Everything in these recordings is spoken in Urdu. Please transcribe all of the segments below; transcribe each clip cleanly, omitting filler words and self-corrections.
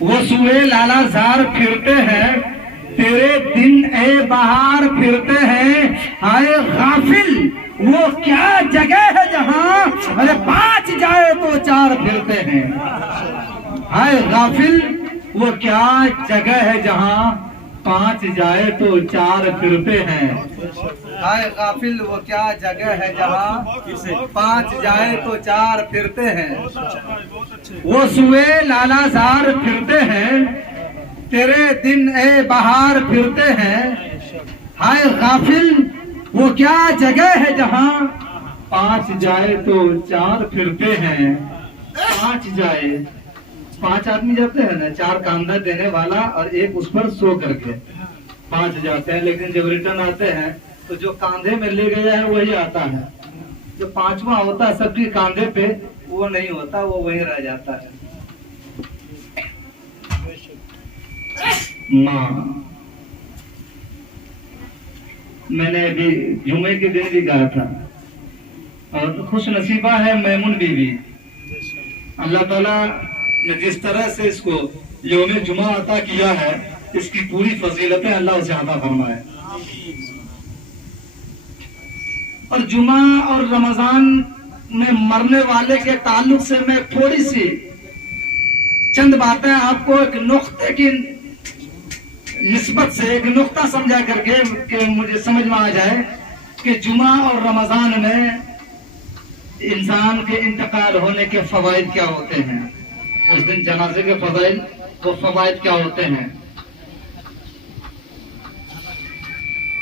وہ سوئے لالا زار پھرتے ہیں، تیرے دن اے بہار پھرتے ہیں، ہائے غافل وہ کیا جگہ ہے جہاں ارے 5 جائے تو 4 پھرتے ہیں، ہائے غافل وہ کیا جگہ ہے جہاں 5 جائے تو 4 پھرتے ہیں، ہائے غافل وہ کیا جگہ ہے جہاں 5 جائے تو 4 پھرتے ہیں، وہ سوئے لالا زار پھرتے ہیں، تیرے دن اے بہار پھرتے ہیں، ہائے غافل وہ کیا جگہ ہے جہاں 5 جائے تو 4 پھرتے ہیں، 5 جائے 5 آدمی جاتے ہیں نا، 4 کاندھا دینے والا اور ایک اس پر سو کر کے 5 جاتے ہیں، لیکن جب ریٹرن آتے ہیں تو جو کاندھے میں لے گیا ہے وہی آتا ہے، جو 5واں ہوتا ہے سب کی کاندھے پہ وہ نہیں ہوتا، وہ وہیں رہ جاتا ہے۔ ماں میں نے ابھی جمعے کے دن بھی کہا تھا، اور خوش نصیبہ ہے میمون بیوی، اللہ تعالیٰ نے جس طرح سے اس کو یوم جمعہ عطا کیا ہے اس کی پوری فضیلتیں اللہ اسے عطا فرمائے۔ اور جمعہ اور رمضان میں مرنے والے کے تعلق سے میں تھوڑی سی چند باتیں آپ کو ایک نقطے کی نسبت سے ایک نقطہ سمجھا کر کے کہ مجھے سمجھ میں آ جائے کہ جمعہ اور رمضان میں انسان کے انتقال ہونے کے فوائد کیا ہوتے ہیں، اس دن جنازے کے فضائل وہ فوائد کیا ہوتے ہیں۔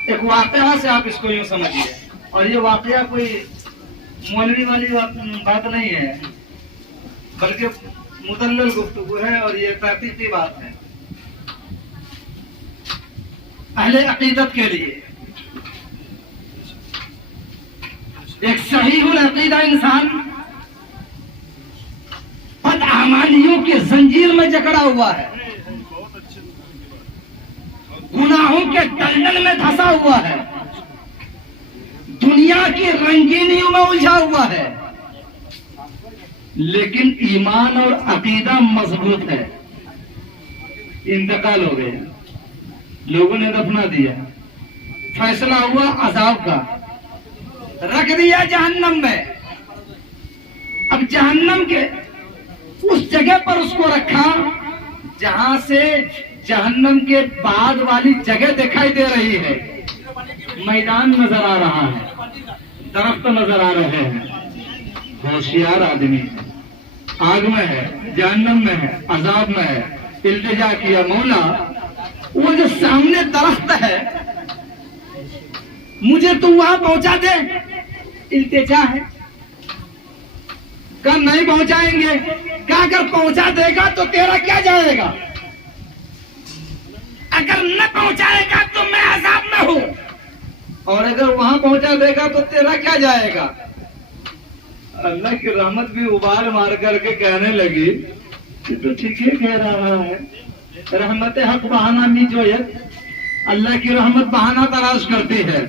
ایک واقعہ سے آپ اس کو یوں سمجھیے، اور یہ واقعہ کوئی مولوی والی بات نہیں ہے بلکہ مدلل گفتگو ہے، اور یہ تحقیقی بات ہے اہل عقیدت کے لیے۔ ایک صحیح العقیدہ انسان بدعمالیوں کے زنجیر میں جکڑا ہوا ہے، گناہوں کے دلدل میں دھسا ہوا ہے، دنیا کی رنگینیوں میں الجھا ہوا ہے، لیکن ایمان اور عقیدہ مضبوط ہے۔ انتقال ہو گیا، لوگوں نے دفنا دیا، فیصلہ ہوا عذاب کا، رکھ دیا جہنم میں۔ اب جہنم کے اس جگہ پر اس کو رکھا جہاں سے جہنم کے بعد والی جگہ دکھائی دے رہی ہے، میدان نظر آ رہا ہے، درخت نظر آ رہے ہیں۔ ہوشیار آدمی آگ میں ہے، جہنم میں ہے، عذاب میں ہے، التجا کیا مولا وہ جو سامنے درخت ہے مجھے تو وہاں پہنچا دے، التجا ہے، کہ نہیں پہنچائیں گے، کہ اگر پہنچا دے گا تو تیرا کیا جائے گا، اگر نہ پہنچائے گا تو میں عذاب میں ہوں، اور اگر وہاں پہنچا دے گا تو تیرا کیا جائے گا۔ اللہ کی رحمت بھی ابال مار کر کے کہنے لگی کہ تو ٹھیک ہی کہہ رہا ہے، رحمت حق بہانہ می جو ہے، اللہ کی رحمت بہانہ تلاش کرتی ہے۔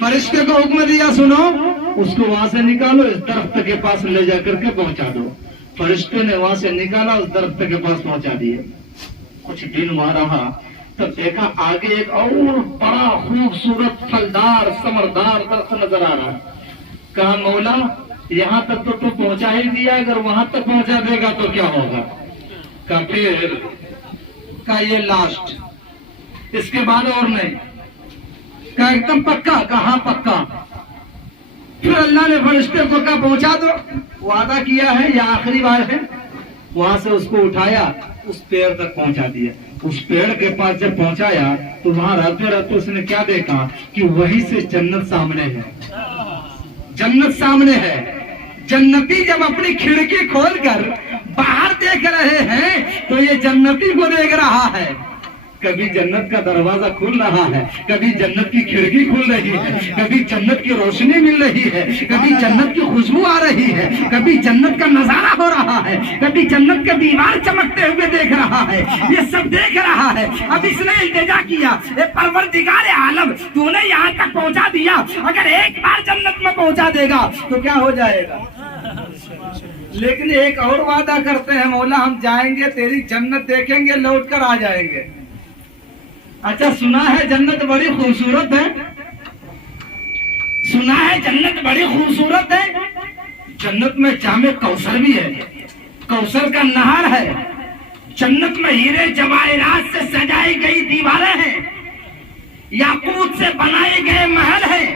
فرشتے کو حکم دیا سنو اس کو وہاں سے نکالو، اس درخت کے پاس لے جا کر کے پہنچا دو۔ فرشتے نے وہاں سے نکالا، اس درخت کے پاس پہنچا دیا۔ کچھ دن وہاں رہا تب دیکھا آگے ایک اور بڑا خوبصورت پھلدار ثمردار درخت نظر آ رہا ہے۔ کہا مولا یہاں تک تو پہنچا ہی دیا، اگر وہاں تک پہنچا دے گا تو کیا ہوگا۔ کہا پھر کہا یہ لاسٹ، اس کے بعد اور نہیں۔ کہا ایک دم پکا، کہاں پکا۔ پھر اللہ نے فرشتے کو کہا پہنچا دو، وعدہ کیا ہے یہ آخری بار ہے۔ وہاں سے اس کو اٹھایا، اس پیڑ تک پہنچا دیا۔ اس پیڑ کے پاس جب پہنچایا تو وہاں رہتے رہتے اس نے کیا دیکھا کہ وہی سے جنت سامنے ہے، جنت سامنے ہے۔ جنتی جب اپنی کھڑکی کھول کر باہر دیکھ رہے ہیں تو یہ جنتی کو دیکھ رہا ہے۔ کبھی جنت کا دروازہ کھل رہا ہے، کبھی جنت کی کھڑکی کھل رہی ہے، کبھی جنت کی روشنی مل رہی ہے، کبھی جنت کی خوشبو آ رہی ہے، کبھی جنت کا نظارہ ہو رہا ہے، کبھی جنت کے دیوار چمکتے ہوئے دیکھ رہا ہے۔ یہ سب دیکھ رہا ہے۔ اب اس نے التجا کیا، اے پروردگار عالم تو نے یہاں تک پہنچا دیا، اگر ایک بار جنت میں پہنچا دے گا تو کیا ہو جائے گا۔ لیکن ایک اور وعدہ کرتے ہیں مولا ہم جائیں گے تیری جنت دیکھیں گے لوٹ کر آ جائیں گے. اچھا سنا ہے جنت بڑی خوبصورت ہے, سنا ہے جنت بڑی خوبصورت ہے. جنت میں جامع کوثر بھی ہے, کوثر کا نہر ہے. جنت میں ہیرے جواہرات سے سجائی گئی دیواریں ہیں, یاقوت سے بنائے گئے محل ہیں.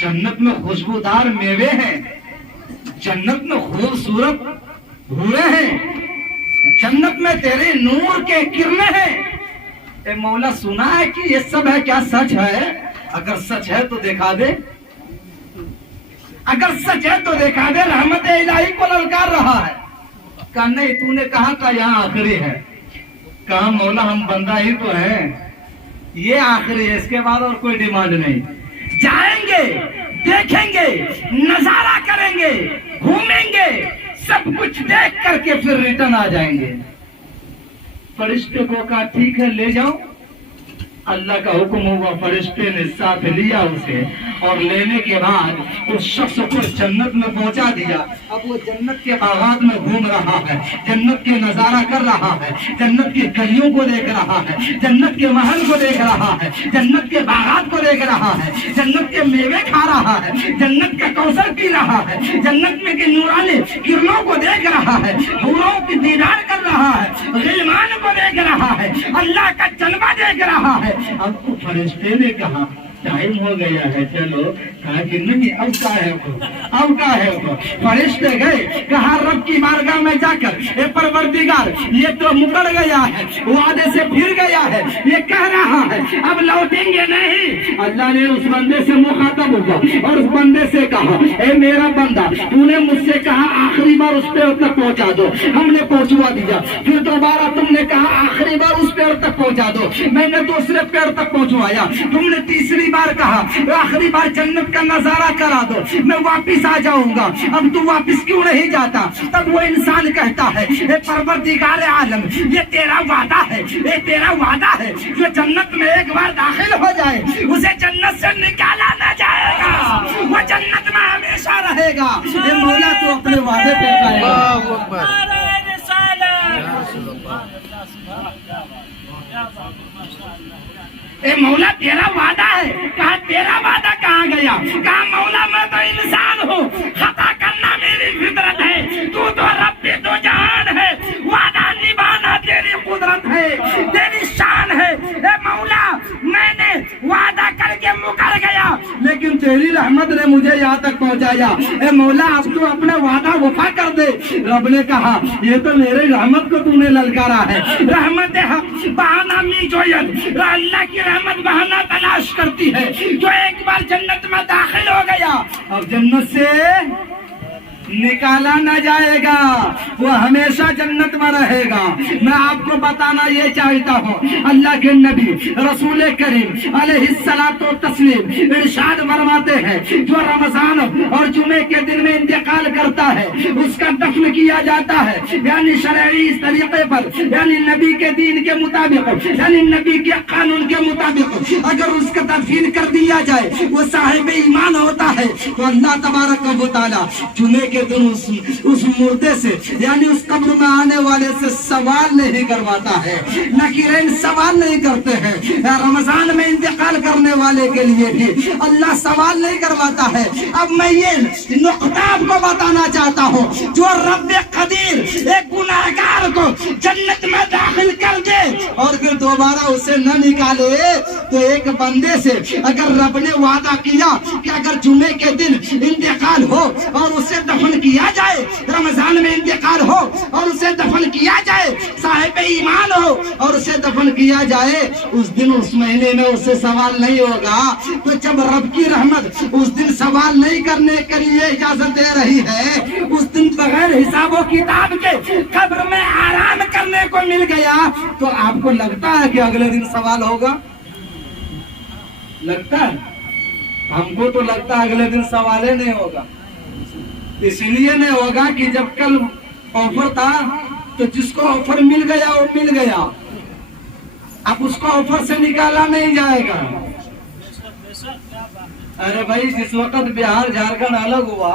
جنت میں خوشبودار میوے ہیں, جنت میں خوبصورت حوریں ہیں, جنت میں تیرے نور کے کرنیں ہیں. اے مولا سنا ہے کہ یہ سب ہے, کیا سچ ہے؟ اگر سچ ہے تو دکھا دے, اگر سچ ہے تو دکھا دے. رحمت الہی کو للکار رہا ہے. کہا نہیں, تو نے کہا تھا یہاں آخری ہے. کہا مولا ہم بندہ ہی تو ہیں, یہ آخری ہے, اس کے بعد اور کوئی ڈیمانڈ نہیں. جائیں گے, دیکھیں گے, نظارہ کریں گے, گھومیں گے, سب کچھ دیکھ کر کے پھر ریٹرن آ جائیں گے. فرشتے کو کہا ٹھیک ہے لے جاؤ. اللہ کا حکم ہوا, فرشتے نے ساتھ لیا اسے, اور لینے کے بعد اس شخص کو جنت میں پہنچا دیا. اب وہ جنت کے باغات میں گھوم رہا ہے, جنت کے نظارہ کر رہا ہے, جنت کی گلیوں کو دیکھ رہا ہے, جنت کے محل کو دیکھ رہا ہے, جنت کے باغات کو دیکھ رہا ہے, جنت کے میوے کھا رہا ہے, جنت کا کوثر پی رہا ہے, جنت میں کے نورانی کرنوں کو دیکھ رہا ہے, حوروں کی دیدار کر رہا ہے, غلمان کو دیکھ رہا ہے, اللہ کا جلوہ دیکھ رہا ہے. اب تو فرشتے نے کہا ٹائم ہو گیا ہے, چلو. کہا کہ نہیں, اب کا ہے وہ, اب کا ہے وہ. فرشتے گئے, کہا رب کی بارگاہ میں جا کر اے پروردگار یہ تو مکر گیا ہے, وعدے سے پھر گیا ہے, یہ کہہ رہا ہے اب لوٹیں گے نہیں. اللہ نے اس بندے سے مخاطب ہوا اور اس بندے سے کہا اے میرا بندہ, تو نے مجھ سے کہا آخری بار اس پیڑ تک پہنچا دو, ہم نے پہنچوا دیا. پھر دوبارہ تم نے کہا آخری بار اس پیڑ تک پہنچا دو, میں نے دوسرے پیڑ تک پہنچوایا. تم نے تیسری بار کہا آخری بار جنت کا نظارہ کرا دو, میں واپس آ جاؤں گا. اب تو واپس کیوں نہیں جاتا؟ تب وہ انسان کہتا ہے اے پروردگار عالم, یہ تیرا وعدہ ہے, یہ تیرا وعدہ ہے, جو جنت میں ایک بار داخل ہو جائے اسے جنت سے نکالا نہ جائے گا, وہ جنت میں ہمیشہ رہے گا. اے مولا تو اپنے وعدے پہ قائم ہے. اے مولا تیرا وعدہ ہے. کہا تیرا وعدہ کہاں گیا؟ کہا مولا میں تو انسان ہوں, خطا کرنا میری فطرت ہے, تو رب دو جہان ہے, وعدہ نبھانا تیری قدرت ہے, تیری شان ہے. اے مولا میں نے وعدہ کر کے مکر گیا, لیکن تیری رحمت نے مجھے یہاں تک پہنچایا. اے مولا اب تو اپنا وعدہ وفا کر دے. رب نے کہا یہ تو میری رحمت کو تو نے للکارا ہے. رحمت حق بہانہ می جوید, اللہ کی رحمت بہانہ تلاش کرتی ہے. جو ایک بار جنت میں داخل ہو گیا اب جنت سے نکالا نہ جائے گا, وہ ہمیشہ جنت میں رہے گا. میں آپ کو بتانا یہ چاہتا ہوں, اللہ کے نبی رسول کریم علیہ الصلوۃ والتسلیم ارشاد فرماتے ہیں جو رمضان اور جمعے کے دن میں انتقال کرتا ہے اس کا دفن کیا جاتا ہے, یعنی شرعی طریقے پر, یعنی نبی کے دین کے مطابق, یعنی نبی کے قانون کے مطابق. اگر اس کا تدفین کر دیا جائے وہ صاحب ایمان ہوتا ہے, تو اللہ تبارک و تعالی جمعے کے دن اس مردے سے یعنی اس قبر میں آنے والے سے سوال نہیں کرواتا ہے. نکیرین سوال نہیں کرتے ہیں. رمضان میں انتقال کرنے والے کے لیے بھی اللہ سوال نہیں کرواتا ہے. اب میں یہ نقطہ آپ کو بتانا چاہتا ہوں, جو رب قدیر ایک گناہگار کو جنت میں داخل کر دے اور پھر دوبارہ اسے نہ نکالے, تو ایک بندے سے اگر رب نے وعدہ کیا کہ اگر جمعے کے دن انتقال ہو اور اسے دفن کیا جائے, رمضان میں انتقال ہو اور اسے دفن کیا جائے, صاحب ایمان ہو اور اسے دفن کیا جائے, اس دن اس مہینے میں اسے سوال نہیں ہوگا. تو جب رب کی رحمت اس دن سوال نہیں کرنے کے لیے اجازت دے رہی ہے, اس دن بغیر حساب و کتاب کے قبر میں آرام کرنے کو مل گیا, تو آپ کو لگتا ہے کہ اگلے دن سوال ہوگا؟ لگتا ہے؟ ہم کو تو لگتا ہے اگلے دن سوال ہی نہیں ہوگا. اس لیے نہیں ہوگا کہ جب کل آفر تھا تو جس کو آفر مل گیا وہ مل گیا, اب اس کو آفر سے نکالا نہیں جائے گا. ارے بھائی جس وقت بہار جھارکھنڈ الگ ہوا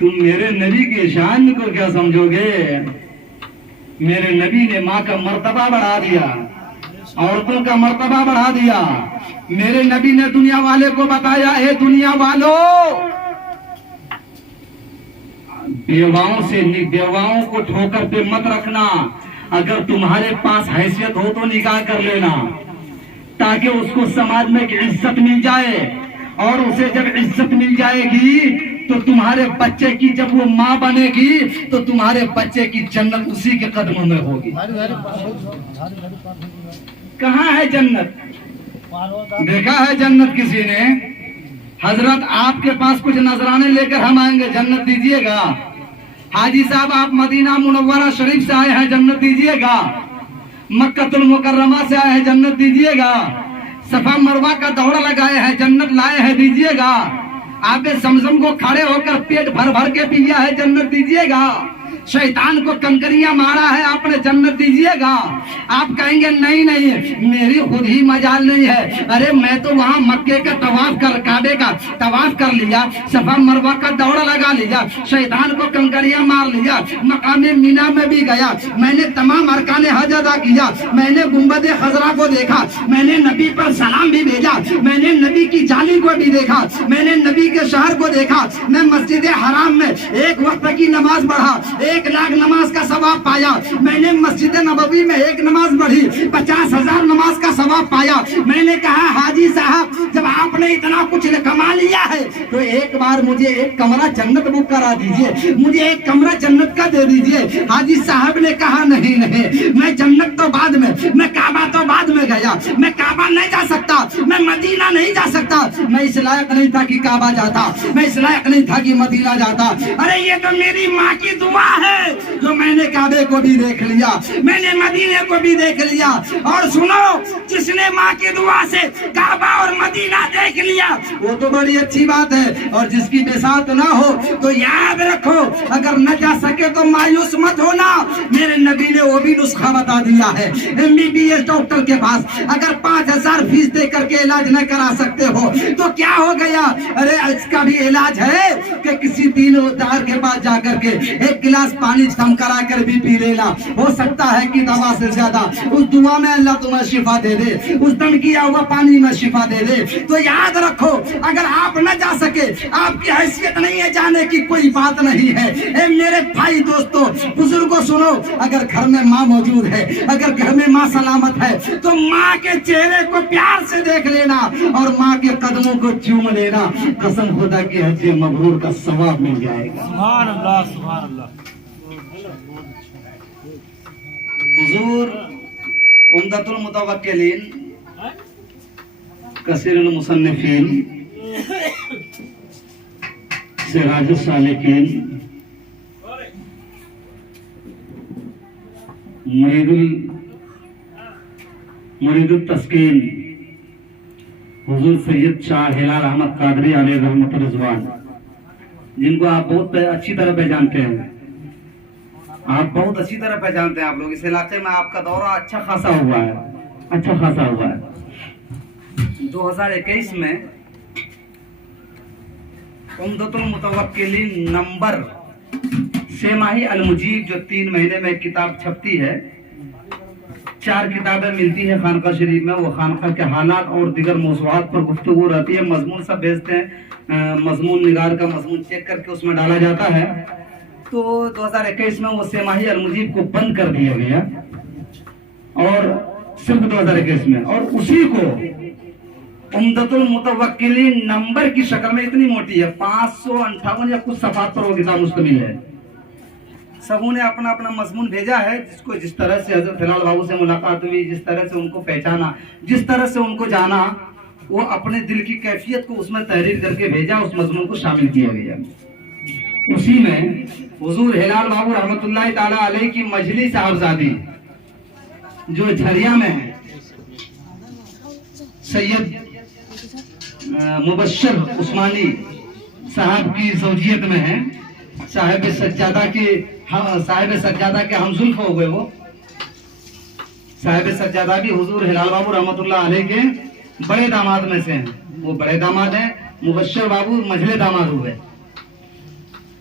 تم میرے نبی کی شان کو کیا سمجھو گے؟ میرے نبی نے ماں کا مرتبہ بڑھا دیا، عورتوں کا مرتبہ بڑھا دیا۔ میرے نبی نے دنیا والے کو بتایا، اے دنیا والوں، بیواؤں کو ٹھوکر پہ مت رکھنا، اگر تمہارے پاس حیثیت ہو تو نکاح کر لینا، تاکہ اس کو سماج میں ایک عزت مل جائے، اور اسے جب عزت مل جائے گی تو تمہارے بچے کی جب وہ ماں بنے گی تو تمہارے بچے کی جنت اسی کے قدموں میں ہوگی۔ کہاں ہے جنت؟ دیکھا ہے جنت کسی نے؟ حضرت آپ کے پاس کچھ نذرانے لے کر ہم آئیں گے، جنت دیجئے گا؟ حاجی صاحب آپ مدینہ منورہ شریف سے آئے ہیں، جنت دیجئے گا؟ مکہ المکرمہ سے آئے ہیں، جنت دیجئے گا؟ صفا مروہ کا دوڑا لگائے ہیں، جنت لائے ہیں، دیجئے گا؟ آپ زمزم کو کھڑے ہو کر پیٹ بھر بھر کے پیا ہے، جنت دیجئے گا؟ شیطان کو کنکریاں مارا ہے آپ نے، جنت دیجئے گا؟ آپ کہیں گے نہیں نہیں میری خود ہی مجال نہیں ہے، ارے میں تو وہاں مکے کا طواف کر، کعبے کا طواف کر لیا، صفا مروہ کا دوڑا لگا لیا، شیطان کو کنکریاں مار لیا، مقام مینا میں بھی گیا، میں نے تمام ارکان حج ادا کیا، میں نے گنبد خضرا کو دیکھا، میں نے نبی پر سلام بھی بھیجا، میں نے نبی کی جالی کو بھی دیکھا، میں نے نبی کے شہر کو دیکھا، میں مسجد حرام میں ایک وقت کی نماز پڑھا، 1,00,000 نماز کا ثواب پایا، میں نے مسجد نبوی میں ایک نماز پڑھی، 50,000 نماز کا ثواب پایا۔ میں نے کہا حاجی صاحب جب آپ نے اتنا کچھ کما لیا ہے تو ایک بار مجھے ایک کمرہ جنت بک کرا دیجئے، مجھے ایک کمرہ جنت کا دے دیجئے۔ حاجی صاحب نے کہا نہیں نہیں، میں جنت تو بعد میں کعبہ تو بعد میں گیا، میں کعبہ نہیں جا سکتا، میں مدینہ نہیں جا سکتا، میں اس لائق نہیں تھا کہ کعبہ جاتا، میں اس لائق نہیں تھا کہ مدینہ جاتا، ارے یہ تو میری ماں کی دعا ہے جو میں نے کعبے کو بھی دیکھ لیا، میں نے مدینے کو بھی دیکھ لیا، اور سنو جس نے ماں کی دعا سے کعبہ اور مدینہ دیکھ لیا وہ تو بڑی اچھی بات ہے، اور جس کی بساط نہ ہو تو یاد رکھو اگر نہ جا سکے تو مایوس مت ہونا، میرے نبی نے وہ بھی نسخہ بتا دیا ہے۔ MBBS ڈاکٹر کے پاس اگر 5,000 فیس دے کر کے علاج نہ کرا سکتے ہو تو کیا ہو گیا؟ ارے اس کا بھی علاج ہے کہ کسی دین و دار کے پاس جا کر کے ایک گلاس پانی کم کرا کر بھی پی لینا، ہو سکتا ہے کہ دوا سے زیادہ اس دعا میں اللہ تمہیں شفا دے دے، اس دم کیا ہوا پانی میں شفا دے دے۔ تو یاد رکھو اگر آپ نہ جا سکے، آپ کی حیثیت نہیں ہے جانے کی، کوئی بات نہیں ہے۔ اے میرے بھائی دوستو بزرگوں سنو، اگر گھر میں ماں موجود ہے، اگر گھر میں ماں سلامت ہے تو ماں کے چہرے کو پیار سے دیکھ لینا اور ماں کے قدموں کو چوم لینا، قسم خدا کی حج مبرور کا ثواب مل جائے گا۔ سبحان اللہ سبحان اللہ۔ حضور عمدۃ المتوکلین، کثیر المصنفین، سراج السالکین، مرید التسکین، حضور سید شاہ ہلال احمد قادری علیہ رحمت رضوان، جن کو آپ بہت اچھی طرح پہچانتے ہیں، آپ بہت اچھی طرح پہچانتے ہیں، آپ لوگ اس علاقے میں آپ کا دورہ اچھا خاصا ہوا ہے، اچھا خاصا ہوا ہے۔ 2021 میں عمدۃ المتوکلین نمبر 6 ماہی المجیب، جو 3 مہینے میں ایک کتاب چھپتی ہے، 4 کتابیں ملتی ہیں خانقاہ شریف میں، وہ خانقاہ کے حالات اور دیگر موضوعات پر گفتگو رہتی ہے، مضمون سب بھیجتے ہیں، مضمون نگار کا مضمون چیک کر کے اس میں ڈالا جاتا ہے۔ تو 2021 میں وہ 6 ماہی المجیب کو بند کر دیا گیا، اور صرف 2021 میں، اور اسی کو عمدۃ المتوکلین نمبر کی شکل میں، اتنی موٹی ہے، 558 یا کچھ صفحات پر وہ کتاب مشتمل ہے۔ سبوں نے اپنا اپنا مضمون بھیجا ہے، جس کو جس طرح سے حضرت ہلال بابو سے ملاقات ہوئی، جس طرح سے ان کو پہچانا، جس طرح سے ان کو جانا، وہ اپنے دل کی کیفیت کو اس میں تحریر کر کے بھیجا، اس مضمون کو شامل کیا گیا۔ اسی میں حضور ہلال بابو رحمت اللہ تعالی علیہ کی مجلی صاحبزادی جو جھریا میں ہے، سید مبشر عثمانی صاحب کی زوجیت میں ہے، صاحب سجادہ کے ہم زلف ہو گئے، وہ صاحب سجادہ بھی حضور ہلال بابو رحمت اللہ علیہ کے بڑے داماد میں سے ہیں، وہ بڑے داماد ہیں، مبشر بابو مجھلے داماد ہوئے۔